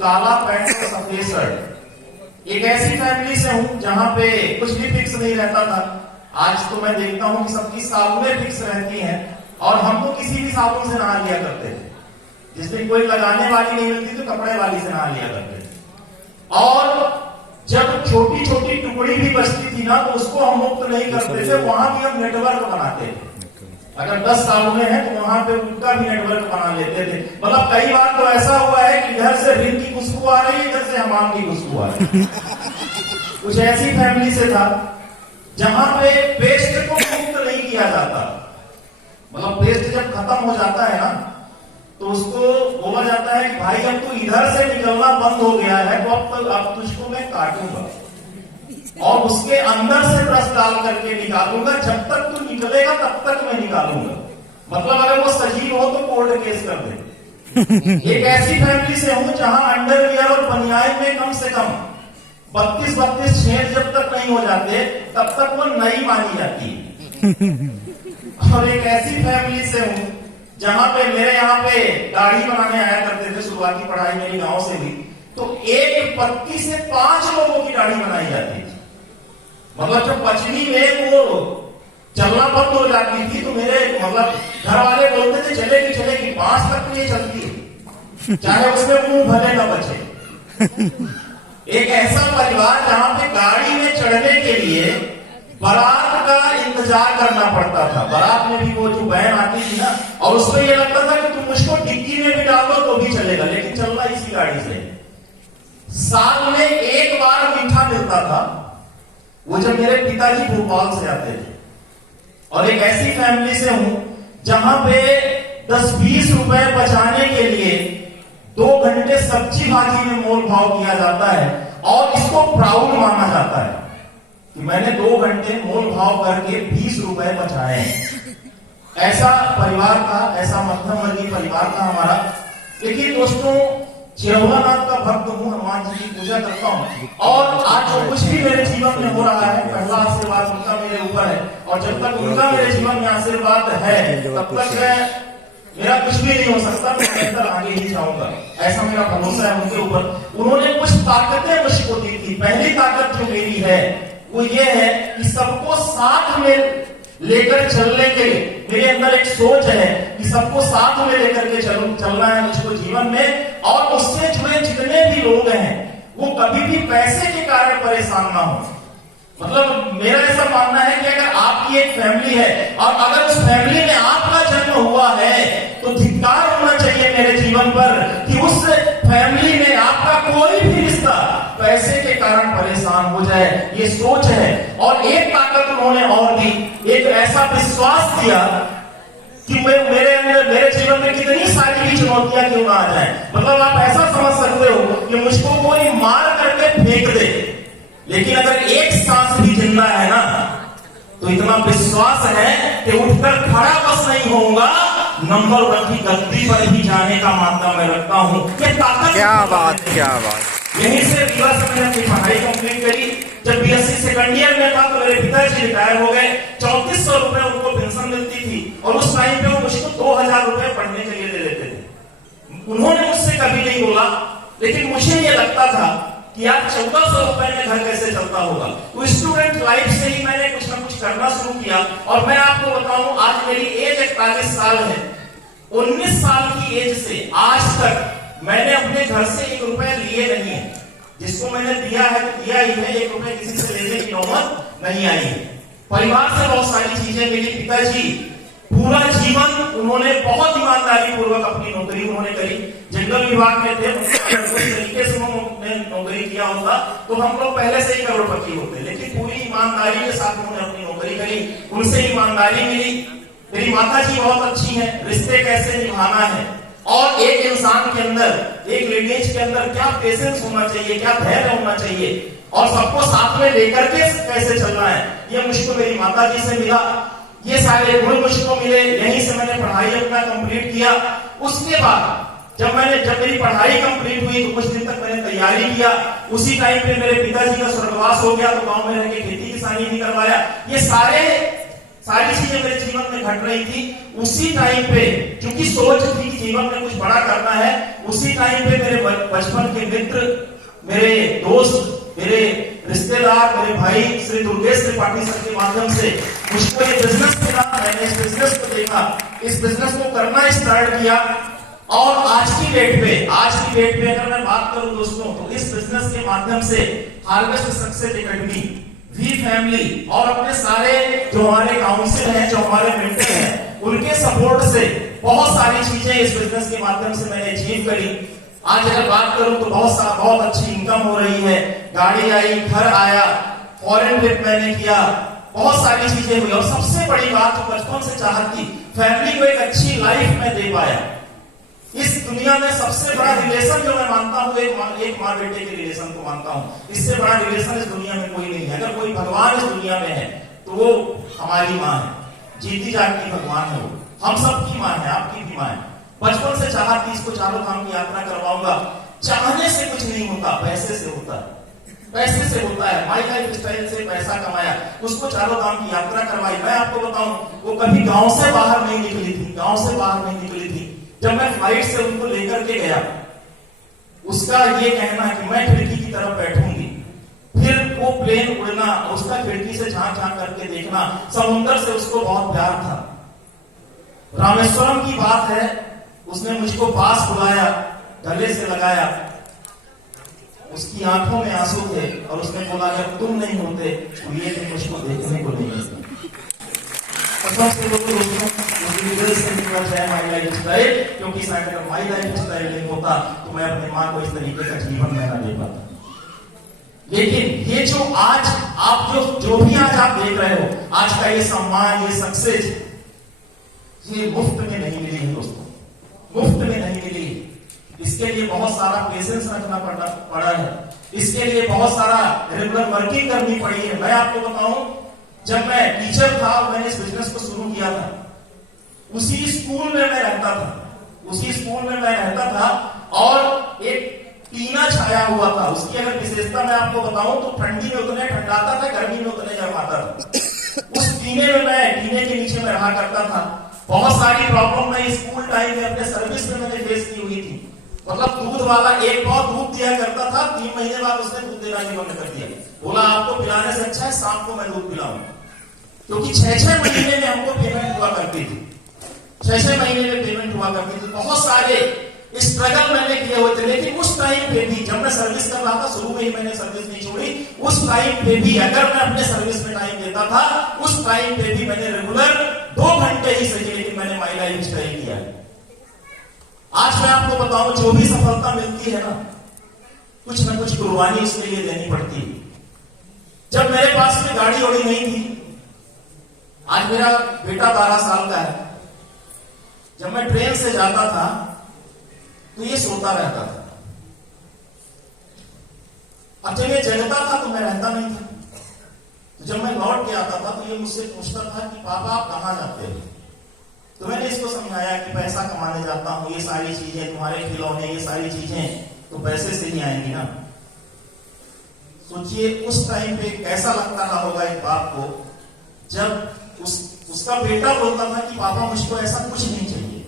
काला पैंट और सफेद शर्ट। एक ऐसी फैमिली से हूं जहां पे कुछ भी फिक्स नहीं रहता था। आज तो मैं देखता हूं कि सबकी साबुनें फिक्स रहती हैं और हम तो किसी भी साबुन से नहा लिया करते थे। जिस दिन कोई लगाने वाली नहीं मिलती तो कपड़े वाली से नहा लिया करते थे। और जब छोटी छोटी टुकड़ी भी बचती थी ना तो उसको हम मुक्त नहीं करते थे, वहां भी हम नेटवर्क बनाते थे। अगर 10 साबुनें हैं तो वहां पे उनका भी नेटवर्क बना लेते थे। मतलब कई बार तो ऐसा हुआ है कि इधर से रिन की खुशबू आ रही है, इधर से हमाम की खुशबू आ रही है। कुछ ऐसी फैमिली से था जहां पे पेस्ट को मुक्त नहीं किया जाता। मतलब पेस्ट जब खत्म हो जाता है ना तो उसको बोला जाता है कि भाई अब तू इधर से निकलना बंद हो गया है तो अब तुझको मैं काटूंगा और उसके अंदर से ब्रश डाल करके निकालूंगा, जब तक तू निकलेगा तब तक मैं निकालूंगा। मतलब अगर वो सजीव हो तो कोर्ट केस कर दे। एक ऐसी फैमिली से हूं जहां अंडरवियर और बनियान में कम से कम 32 छेद जब तक नहीं हो जाते तब तक वो नई मानी जाती है। और एक ऐसी फैमिली से हूं जहां पे मेरे यहाँ पे दाढ़ी बनाने आया करते थे, शुरुआती पढ़ाई मेरी गांव से हुई, तो एक पत्ती से 5 लोगों की दाढ़ी बनाई जाती थी। मतलब जब 5वीं में वो चलना बंद हो जाती थी तो मेरे मतलब घर वाले बोलते थे चलेगी 5 तक ये चलती है, चाहे उसमें मुंह भले न बचे। एक ऐसा परिवार जहां पे गाड़ी में चढ़ने के लिए बारात का इंतजार करना पड़ता था। बारात में भी वो जो बहन आती थी ना और उसमें ये लगता था कि तुम मुझको डिग्गी में भी डाल दो तो भी चलेगा, लेकिन चलना इसी गाड़ी से। साल में एक बार मीठा मिलता था, वो जब मेरे पिताजी भोपाल से आते थे। और एक ऐसी फैमिली से हूं जहां पे 10-20 रुपए बचाने के लिए 2 घंटे सब्जी भाजी में मोल भाव किया जाता है और इसको प्राउड माना जाता है कि मैंने 2 घंटे मोल भाव करके 20 रुपए बचाए। ऐसा परिवार था, ऐसा मध्यम वर्गीय परिवार था हमारा। लेकिन दोस्तों, चिरौलानाथ का भक्त हूं, हनुमान जी की पूजा करता हूं और आज जो कुछ भी मेरे जीवन में हो रहा है पहला आशीर्वाद उनका मेरे ऊपर है। और जब तक उनका मेरे जीवन में आशीर्वाद है तब तक मेरा कुछ भी नहीं हो सकता, मैं बेहतर आगे ही जाऊंगा, ऐसा मेरा भरोसा है उनके ऊपर। उन्होंने कुछ ताकतें मुझको दी थी। पहली ताकत जो मेरी है वो ये है कि सबको साथ में लेकर चलने के लिए मेरे अंदर एक सोच है कि सबको साथ में लेकर के चलना है मुझको जीवन में। और उससे जुड़े जितने भी लोग हैं वो कभी भी पैसे के कारण परेशान ना हो। मतलब मेरा ऐसा मानना है कि अगर आपकी एक फैमिली है और अगर उस फैमिली में आपका जन्म हुआ है तो धिक्कार होना चाहिए मेरे जीवन पर कि उस फैमिली में आपका कोई भी रिश्ता पैसे के कारण परेशान हो जाए, ये सोच है। और एक ताकत उन्होंने और दी, एक ऐसा विश्वास दिया कि मेरे अंदर मेरे जीवन में कितनी सारी भी चुनौतियां क्यों ना आ जाए। मतलब आप ऐसा समझ सकते हो कि मुझको कोई मार करके फेंक दे, लेकिन अगर एक सांस भी जिंदा है ना तो इतना विश्वास है कि उठकर खड़ा बस नहीं होऊंगा, नंबर 1 की गद्दी पर भी जाने का मानता मैं रखता हूं। ये ताकत क्या बात। यहीं से रीवा से मैंने अपनी पढ़ाई कंप्लीट करी। जब BSc सेकंड ईयर में था तो मेरे पिताजी रिटायर हो गए। 3400 रुपए उनको पेंशन मिलती थी और उस टाइम पे वो मुझको 2000 रुपए पढ़ने के लिए दे देते थे। उन्होंने मुझसे कभी नहीं बोला, लेकिन मुझे ये लगता था कि यार 1400 रुपए में घर कैसे चलता होगा। तो स्टूडेंट लाइफ से ही मैंने कुछ ना कुछ करना शुरू किया। और मैं आपको बताऊं, आज मेरी एज 41 साल है। 19 साल की एज से आज तक मैंने अपने घर से 1 रुपया लिए नहीं है। जिसको मैंने दिया है तो दिया ही है, 1 रुपया किसी से लेने की नौबत नहीं आई है। परिवार से बहुत सारी चीजें मिली। पिताजी पूरा जीवन उन्होंने बहुत ईमानदारी पूर्वक अपनी नौकरी उन्होंने करी। जंगल विभाग में थे, तरीके से उन्होंने नौकरी किया होता तो हम लोग पहले से ही करोड़पति होते, लेकिन पूरी ईमानदारी के साथ उन्होंने अपनी नौकरी करी। उनसे ईमानदारी मिली। मेरी माता जी बहुत अच्छी है, रिश्ते कैसे निभाना है और एक इंसान के अंदर, एक लेडीज के अंदर क्या पेशेंस होना चाहिए, क्या धैर्य होना चाहिए और सबको साथ में लेकर के कैसे चलना है, ये मुझको मेरी माता जी से मिला। ये सारे गुण मुझको मिले। यहीं से मैंने पढ़ाई अपना कंप्लीट किया। उसके बाद जब मेरी पढ़ाई कंप्लीट हुई तो कुछ दिन तक मैंने तैयारी किया। उसी टाइम पे मेरे पिताजी का स्वर्गवास हो गया तो गांव में रहकर खेती किसानी भी करवाया। ये सारी चीजें मेरे जीवन में घट रही थी। उसी टाइम पे क्योंकि सोच थी कि जीवन में कुछ बड़ा करना है, उसी टाइम पे मेरे बचपन के मित्र, मेरे दोस्त, मेरे रिश्तेदार, मेरे भाई श्री दुर्गेश त्रिपाठी सर के माध्यम से मुझको ये बिजनेस मिला। मैंने इस बिजनेस को देखा, इस बिजनेस को करना स्टार्ट किया और आज की डेट पे अगर मैं बात करूं दोस्तों, तो इस बिजनेस के माध्यम से harvest success academy, we family और अपने सारे जो हमारे काउंसिल हैं, जो हमारे मेंटर हैं, उनके सपोर्ट से बहुत सारी चीजें इस बिजनेस के माध्यम से मैंने अचीव करी। आज अगर बात करूं तो बहुत अच्छी इनकम हो रही है, गाड़ी आई, घर आया, फॉरेन ट्रिप मैंने किया, बहुत सारी चीजें हुई और सबसे बड़ी बात जो बचपन से चाहत थी, फैमिली को एक अच्छी लाइफ में दे पाया। इस दुनिया में सबसे बड़ा रिलेशन जो मैं मानता हूं, एक माँ बेटे के रिलेशन को मानता हूं। इससे बड़ा रिलेशन इस दुनिया में कोई नहीं है। अगर कोई भगवान इस दुनिया में है तो वो हमारी माँ है, जीती जागती भगवान है वो, हम सबकी माँ है, आपकी भी माँ है। बचपन से चाहा कि इसको चारों धाम की यात्रा करवाऊंगा। चाहने से कुछ नहीं होता, पैसे से होता है, पैसे से होता है। माई लाइफ स्टाइल से पैसा कमाया, उसको चारों धाम की यात्रा करवाई। मैं आपको बताऊं, वो कभी गांव से बाहर नहीं निकली थी, गांव से बाहर नहीं निकली थी। जब मैं फ्लाइट से उनको लेकर के गया, उसका ये कहना कि मैं खिड़की की तरफ बैठूंगी, फिर वो प्लेन उड़ना, उसका खिड़की से झांक झांक करके देखना, समुद्र से उसको बहुत प्यार था। रामेश्वरम की बात है, उसने मुझको पास बुलाया, गले से लगाया, उसकी आंखों में आंसू थे और उसने बोला जब तुम नहीं होते तो ये भी मुझको देखने को नहीं मिलता। क्योंकि शायद अगर माई लाइफ स्टाइल नहीं होता तो मैं अपनी माँ को इस तरीके का जीवन में न दे पाता। लेकिन ये जो आज आप जो भी आज आप देख रहे हो, आज का ये सम्मान, ये सक्सेस, ये मुफ्त में नहीं मिली है दोस्तों, मुफ्त में नहीं मिली। इसके लिए बहुत सारा पेशेंस रखना पड़ा है, इसके लिए बहुत सारा रेगुलर वर्किंग करनी पड़ी है। मैं आपको बताऊं, जब मैं टीचर था, मैंने इस बिजनेस को शुरू किया था, उसी स्कूल में मैं रहता था और एक टीना छाया हुआ था। उसकी अगर विशेषता मैं आपको बताऊं तो ठंडी में उतने ठंडाता था, गर्मी में उतने गर्माता था। उस टीने में मैं टीने के नीचे में रहा करता था। बहुत सारी प्रॉब्लम मैं स्कूल टाइम में अपने सर्विस में मैंने फेस की हुई थी। मतलब दूध वाला एक बहुत दूध दिया करता था, 3 महीने बाद उसने दूध देना ही बंद कर दिया। बोला आपको पिलाने से अच्छा है शाम को मैं दूध पिलाऊं, क्योंकि 6-6 महीने में हमको पेमेंट हुआ करती थी, 6-6 महीने में पेमेंट हुआ करती थी। बहुत सारे स्ट्रगल मैंने किए हुए थे, लेकिन उस टाइम पे भी जब मैं सर्विस कर रहा था, शुरू में ही मैंने सर्विस नहीं छोड़ी, उस टाइम पे भी अगर मैं अपने सर्विस में टाइम देता था, उस टाइम पे भी मैंने रेगुलर 2 घंटे ही सही, लेकिन मैंने माई लाइफ स्टाइल किया है। आज मैं आपको बताऊं, जो भी सफलता मिलती है ना, कुछ ना कुछ कुर्बानी उसके लिए देनी पड़ती है। जब मेरे पास में गाड़ी वाड़ी नहीं थी, आज मेरा बेटा 12 साल का है, जब मैं ट्रेन से जाता था तो ये सोता रहता था। अब जब ये जगता था तो मैं रहता नहीं था। तो जब मैं लौट के आता था तो ये मुझसे पूछता था कि पापा आप कहां जाते हो? तो मैंने इसको समझाया कि पैसा कमाने जाता हूं, ये सारी चीजें तुम्हारे खिलौने, ये सारी चीजें तो पैसे से ही आएंगी ना। सोचिए उस टाइम पे कैसा लगता रहा होगा एक बाप को, जब उसका बेटा बोलता था कि पापा मुझको ऐसा कुछ नहीं चाहिए,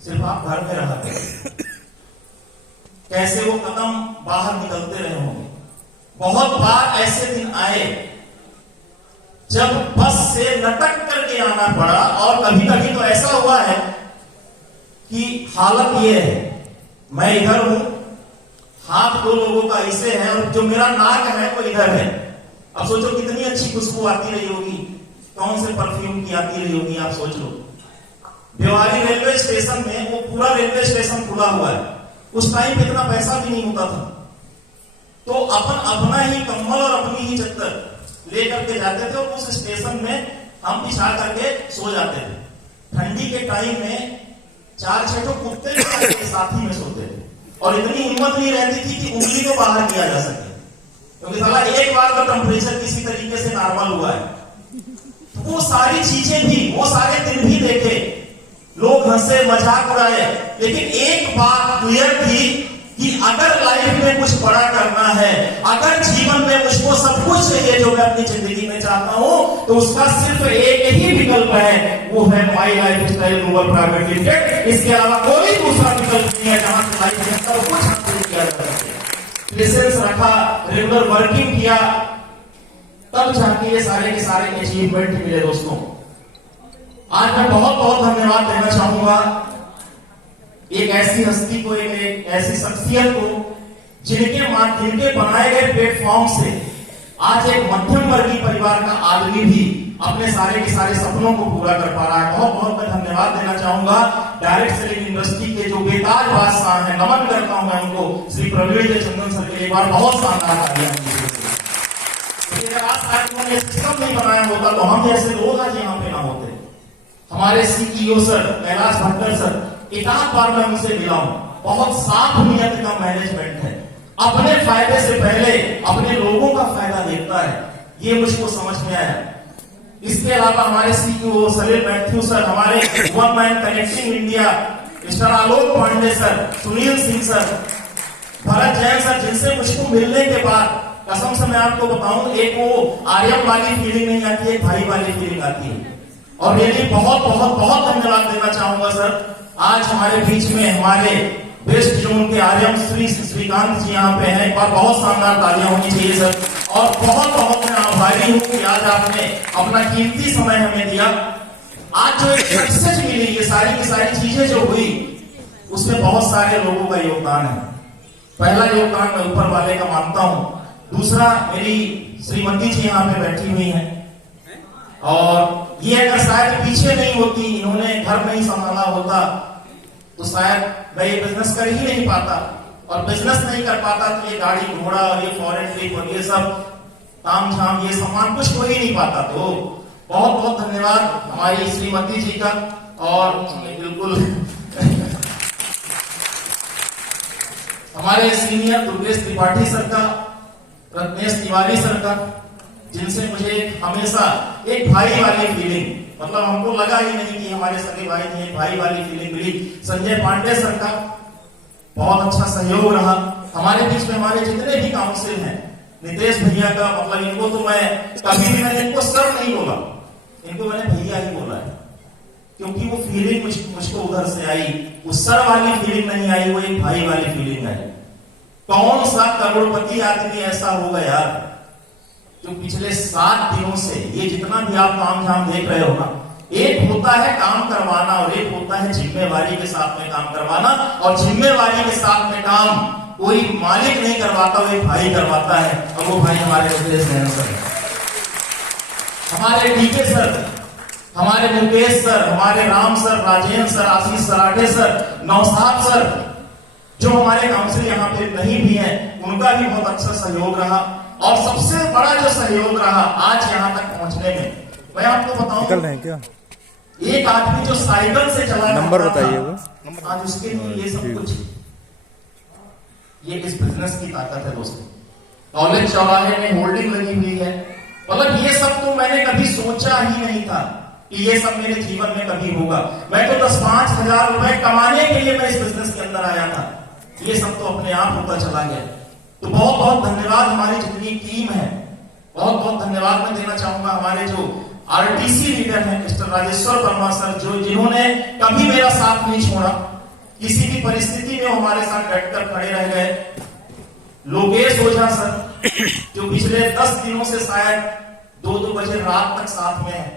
सिर्फ आप घर में रहा करें। कैसे वो कदम बाहर निकलते रहे होंगे। बहुत बार ऐसे दिन आए जब बस से लटक करके आना पड़ा, और कभी कभी तो ऐसा हुआ है कि हालत ये है, मैं इधर हूं, हाथ 2 लोगों का ऐसे है और जो मेरा नाक है वो इधर है। अब सोचो कितनी अच्छी खुशबू आती रही होगी, कौन से परफ्यूम की आती रही होगी, आप सोच लो। भिवानी रेलवे स्टेशन में, वो पूरा रेलवे स्टेशन खुला हुआ है, उस टाइम पे इतना पैसा भी नहीं होता था, तो अपना ही कंबल और अपनी ही चद्दर लेकर के जाते थे और उस स्टेशन में हम बिछा करके सो जाते थे। ठंडी के टाइम में 4-6 कुत्ते भी साथ ही में सोते थे, और इतनी हिम्मत नहीं रहती थी कि उंगली को बाहर किया जा सके, क्योंकि साला एक बार का टेम्परेचर किसी तरीके से नॉर्मल हुआ है। तो वो सारी चीजें भी, वो सारे दिन भी देखे, लोग हंसे, मजाक उड़ाए, लेकिन एक बात क्लियर थी कि अगर लाइफ में कुछ बड़ा करना है, अगर जीवन में मुझको सब कुछ चाहिए जो मैं अपनी जिंदगी में चाहता हूं, तो उसका सिर्फ एक ही विकल्प है, वो है my life style global private limited. इसके अलावा कोई दूसरा विकल्प नहीं है जहां से लाइफ में सब कुछ हासिल किया जा सके। पेशेंस रखा, रेगुलर वर्किंग किया, तब जाके ये सारे के सारे अचीवमेंट मिले। दोस्तों, आज मैं बहुत बहुत धन्यवाद देना चाहूंगा एक ऐसी हस्ती को, एक ऐसी शख्सियत को, जिनके बनाए गए प्लेटफॉर्म से आज एक मध्यम वर्गीय परिवार का आदमी भी अपने सारे के सारे सपनों को पूरा कर पा रहा है। बहुत बहुत मैं धन्यवाद देना चाहूंगा डायरेक्ट सेलिंग इंडस्ट्री के जो बेताज बादशाह हैं, नमन करता हूं मैं उनको, श्री प्रवीण चंदन सर के एक बार बहुत शानदार तालियां। आज उन्होंने सिस्टम नहीं बनाया होता तो हम जैसे लोग आज यहाँ पे ना होते। हमारे CEO sir Kailash Bhattar sir, एक आध बार मैं उनसे मिला हूं, बहुत साफ नियत का मैनेजमेंट है, अपने फायदे से पहले अपने लोगों का फायदा देखता है, ये मुझको समझ में आया। इसके अलावा हमारे सीईओ सलील मैथ्यू सर, हमारे one man connecting India mister Alok Pandey sir, Sunil Singh sir, Bharat Jain sir, जिनसे मुझको मिलने के बाद कसम से मैं आपको बताऊं, एक वो आर्यन वाली फीलिंग नहीं आती है, भाई वाली फीलिंग आती है। और रियली बहुत बहुत बहुत धन्यवाद देना चाहूंगा सर, आज हमारे बीच में हमारे वेस्ट जोन के आर्यन श्री श्रीकांत जी यहाँ पे हैं, और बहुत शानदार तालियां होनी चाहिए सर। और बहुत बहुत मैं आभारी हूँ कि आज आपने अपना कीमती समय हमें दिया। आज जो एक सक्सेस मिली, ये सारी की सारी चीजें जो हुई, उसमें बहुत सारे लोगों का योगदान है। पहला योगदान मैं ऊपर वाले का मानता हूँ, दूसरा मेरी श्रीमती जी यहाँ पे बैठी हुई हैं, और ये अगर शायद पीछे नहीं होती, इन्होंने घर नहीं संभाला होता, तो शायद मैं ये बिजनेस कर ही नहीं पाता, और बिजनेस नहीं कर पाता तो ये गाड़ी घोड़ा और ये फॉरेन ट्रिप और ये सब ताम झाम ये सामान कुछ हो ही नहीं पाता। तो बहुत बहुत धन्यवाद हमारी श्रीमती जी का, और बिल्कुल हमारे सीनियर दुर्गेश त्रिपाठी सर का, रत्नेश तिवारी सर का, जिनसे मुझे हमेशा एक भाई वाली फीलिंग, मतलब हमको लगा ही नहीं कि हमारे सगे भाई हैं, एक भाई वाली फीलिंग मिली। संजय पांडे सर का बहुत अच्छा सहयोग रहा हमारे बीच में। हमारे जितने भी काउंसिल हैं, नितेश भैया का, मतलब इनको तो मैं कभी भी मैंने इनको सर नहीं बोला, इनको मैंने भैया ही बोला है, क्योंकि वो फीलिंग मुझको उधर से आई, वो सर वाली फीलिंग नहीं आई, वो एक भाई वाली फीलिंग आई। कौन सा करोड़पति आदमी ऐसा होगा यार जो पिछले 7 दिनों से, ये जितना भी आप काम धाम देख रहे हो ना, एक होता है काम करवाना और एक होता है जिम्मेवारी के साथ में काम करवाना, और जिम्मेवारी के साथ में काम कोई मालिक नहीं करवाता, वो एक भाई करवाता है, और वो भाई हमारे रुद्रेश सर, हमारे डीके सर, हमारे मुकेश सर, हमारे राम सर, राजेंद्र सर, आशीष सराठे सर, नौसाद सर, जो हमारे काउंसिल यहाँ पे नहीं भी हैं, उनका भी बहुत अच्छा सहयोग रहा। और सबसे बड़ा जो सहयोग रहा आज यहाँ तक पहुंचने में, मैं आपको बताऊं, निकल रहे हैं क्या? एक आदमी जो साइकिल से चला, नंबर बताइए वो, आज उसके लिए ये सब कुछ, ये इस बिजनेस की ताकत है दोस्तों। कॉलेज चौराहे में होल्डिंग लगी हुई है, मतलब ये सब तो मैंने कभी सोचा ही नहीं था कि ये सब मेरे जीवन में कभी होगा। मैं तो 10-5 हजार रुपए कमाने के लिए मैं इस बिजनेस के अंदर आया था, ये सब तो अपने आप होता चला गया। तो बहुत बहुत धन्यवाद हमारी जितनी टीम है, बहुत बहुत धन्यवाद मैं देना चाहूंगा हमारे जो आरटीसी लीडर हैं मिस्टर राजेश्वर वर्मा सर, जो जिन्होंने कभी मेरा साथ नहीं छोड़ा, किसी भी परिस्थिति में हमारे साथ डटकर खड़े रह गए। लोकेश ओझा सर, जो पिछले 10 दिनों से शायद 2-2 बजे रात तक साथ में है।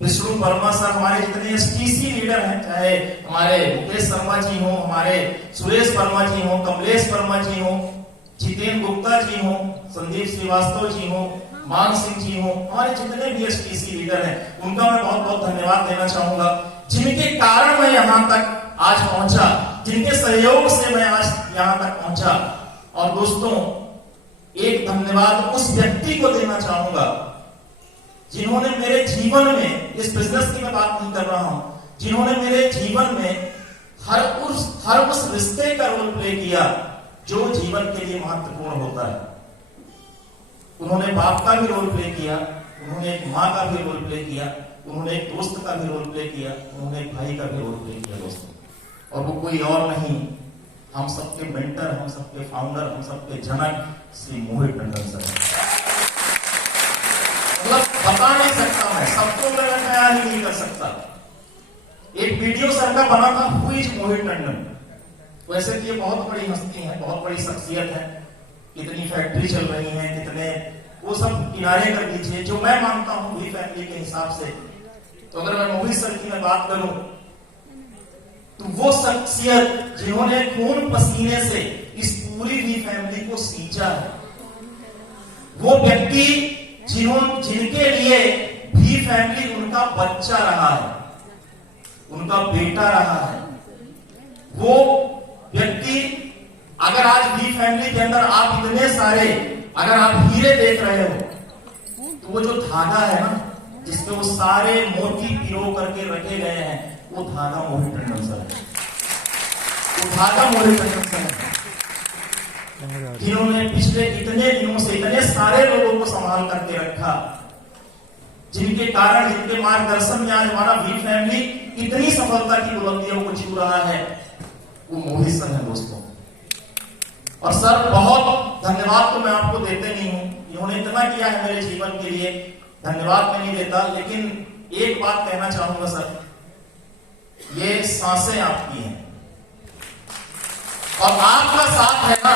विष्णु वर्मा सर, हमारे जितने एसटीसी लीडर हैं, चाहे हमारे मुकेश शर्मा जी हो, हमारे सुरेश वर्मा जी हो, कमलेश वर्मा जी हो, जितेंद्र गुप्ता जी हो, संदीप श्रीवास्तव जी हो, मान सिंह जी हो, हमारे जितने भी एसटीसी लीडर हैं, उनका मैं बहुत बहुत धन्यवाद देना चाहूंगा, जिनके कारण मैं यहाँ तक आज पहुंचा, जिनके सहयोग से मैं आज यहाँ तक पहुंचा। और दोस्तों, एक धन्यवाद उस व्यक्ति को देना चाहूंगा जिन्होंने मेरे जीवन में, इस बिजनेस की मैं बात नहीं कर रहा हूं, जिन्होंने मेरे जीवन में हर उस रिश्ते का रोल प्ले किया जो जीवन के लिए महत्वपूर्ण होता है। उन्होंने बाप का भी रोल प्ले किया, उन्होंने एक माँ का भी रोल प्ले किया, उन्होंने एक दोस्त का भी रोल प्ले किया, उन्होंने एक भाई का भी रोल प्ले किया दोस्तों। और वो कोई और नहीं, हम सबके मेंटर, हम सबके फाउंडर, हम सबके जनक श्री मोहित टंडन सर। मतलब बता नहीं सकता मैं, सबको मैं बयान ही नहीं कर सकता। एक वीडियो सर का बना था, हु इज मोहित टंडन। वैसे कि ये बहुत बड़ी हस्ती है, बहुत बड़ी शख्सियत है, कितनी फैक्ट्री चल रही है, कितने, वो सब किनारे कर दीजिए। जो मैं मानता हूं भी फैमिली के हिसाब से, तो अगर मैं मोहित सर की मैं बात करूं तो वो शख्सियत जिन्होंने खून पसीने से इस पूरी भी फैमिली को सींचा है, वो व्यक्ति जिनके लिए भी फैमिली उनका बच्चा रहा है, उनका बेटा रहा है, वो व्यक्ति, अगर आज भी फैमिली के अंदर आप इतने सारे, अगर आप हीरे देख रहे हो, तो वो जो धागा है ना जिसमें वो सारे मोती पिरो करके रखे गए हैं, वो धागा मोहित टंडन सर है। वो धागा मोहित टंडन सर है, जिन्होंने पिछले इतने दिनों से इतने सारे लोगों को संभाल करके रखा, जिनके कारण, जिनके मार्गदर्शन में आज हमारा वी फैमिली इतनी सफलता की बुलंदियों को छू रहा है, वो मोहित सर है दोस्तों। और सर बहुत धन्यवाद तो मैं आपको देते नहीं हूं, इन्होंने इतना किया है मेरे जीवन के लिए, धन्यवाद मैं नहीं देता, लेकिन एक बात कहना चाहूंगा सर, ये सांसें आपकी हैं और आपका साथ है ना,